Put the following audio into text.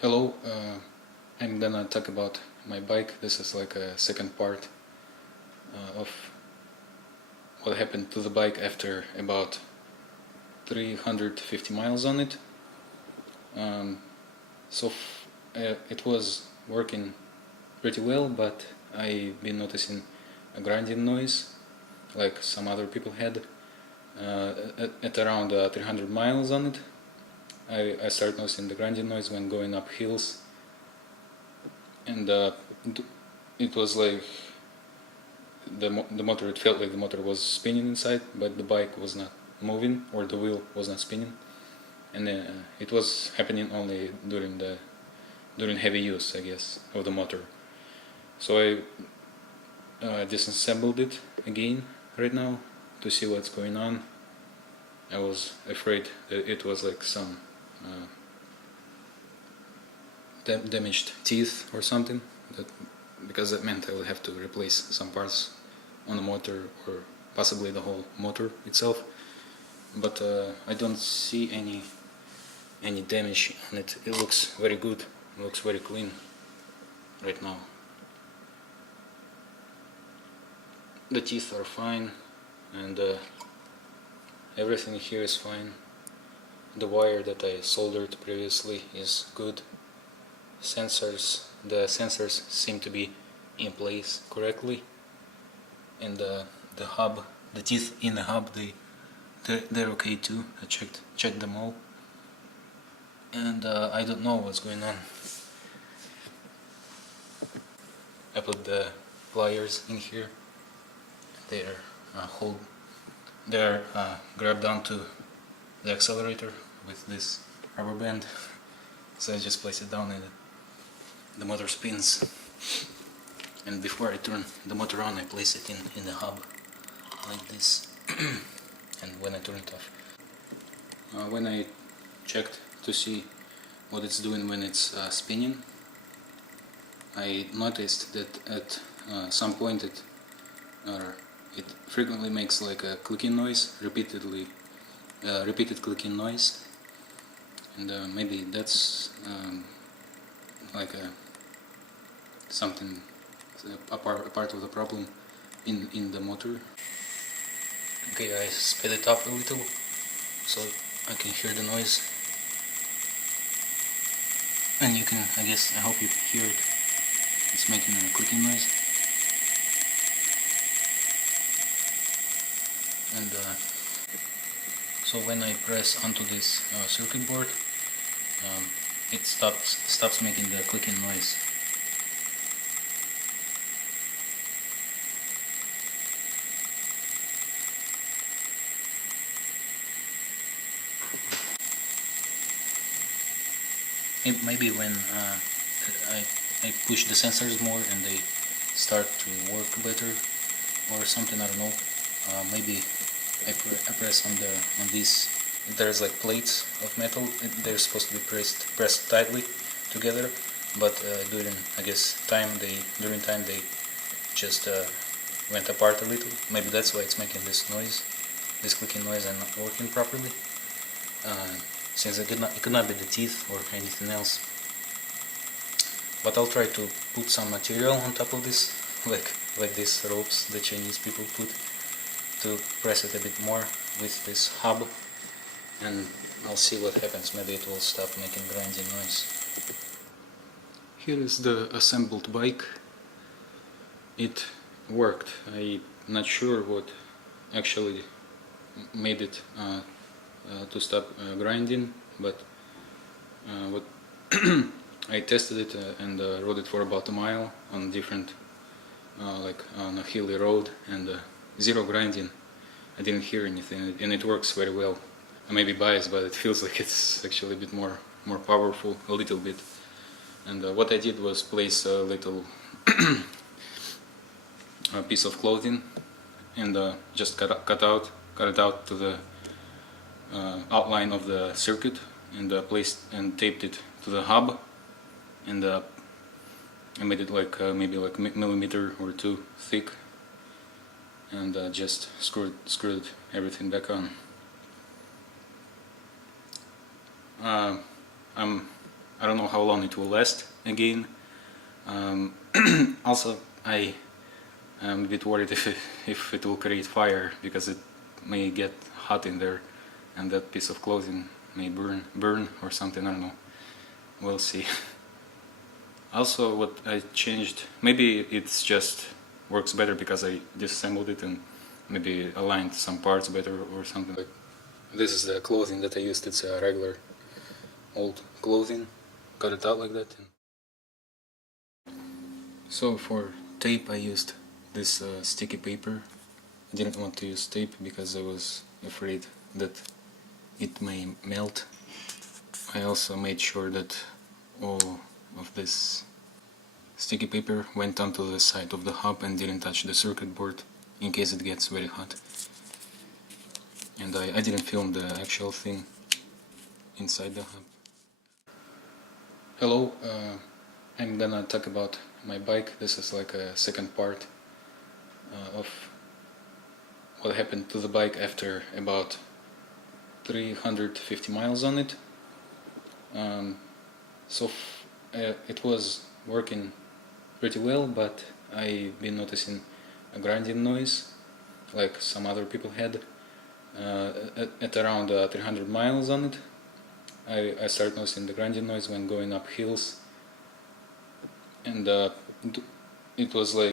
Hello, I'm gonna talk about my bike. This is like a second part of what happened to the bike after about 350 miles on it. Um, it was working pretty well, but I've been noticing a grinding noise, like some other people had. At around 300 miles on it, I started noticing the grinding noise when going up hills, and it was like the motor. It felt like the motor was spinning inside, but the bike was not moving, or the wheel was not spinning, and it was happening only during heavy use, I guess, of the motor. So I disassembled it again right now to see what's going on. I was afraid that it was like some damaged teeth or something, because that meant I would have to replace some parts on the motor, or possibly the whole motor itself. But I don't see any damage on it. It looks very good. It looks very clean right now. The teeth are fine, and everything here is fine. The wire that I soldered previously is good. The sensors seem to be in place correctly, and the hub, the teeth in the hub, they're okay too. I checked them all, and I don't know what's going on. I put the pliers in here. They're grabbed onto the accelerator with this rubber band, so I just place it down and the motor spins. And before I turn the motor on, I place it in the hub like this. And when I turn it off, when I checked to see what it's doing when it's spinning, I noticed that at some point it frequently makes like a clicking noise, repeated clicking noise, and maybe that's like something, a part of the problem in the motor. Okay, I sped it up a little so I can hear the noise, and you can, I hope you hear it. It's making a clicking noise, and so when I press onto this circuit board, it stops making the clicking noise. It may be when I push the sensors more and they start to work better or something. I don't know. Maybe I press on these. There's like plates of metal. They're supposed to be pressed tightly together, but during time they just went apart a little. Maybe that's why it's making this noise, this clicking noise, and not working properly. Since it could not be the teeth or anything else. But I'll try to put some material on top of this, like these ropes the Chinese people put, to press it a bit more with this hub, and I'll see what happens. Maybe it will stop making grinding noise. Here is the assembled bike. It worked. I'm not sure what actually made it to stop grinding, but what I tested it and rode it for about a mile on different, like on a hilly road, and zero grinding. I didn't hear anything, and it works very well. I may be biased, but it feels like it's actually a bit more powerful, a little bit. And what I did was place a little piece of clothing and just cut it out to the outline of the circuit, and placed and taped it to the hub, and I made it like maybe like millimeter or two thick, and just screwed everything back on. I'm I don't know how long it will last again. Also, I am a bit worried if it will create fire, because it may get hot in there and that piece of clothing may burn or something, I don't know. We'll see. Also, what I changed, maybe it's just works better because I disassembled it and maybe aligned some parts better or something. This is the clothing that I used. It's a regular old clothing. Got it out like that. So for tape I used this sticky paper. I didn't want to use tape because I was afraid that it may melt. I also made sure that all of this sticky paper went onto the side of the hub and didn't touch the circuit board in case it gets very hot. And I didn't film the actual thing inside the hub. Hello, I'm gonna talk about my bike. This is like a second part of what happened to the bike after about 350 miles on it. It was working pretty well, but I've been noticing a grinding noise like some other people had at around 300 miles on it. I started noticing the grinding noise when going up hills, and it was like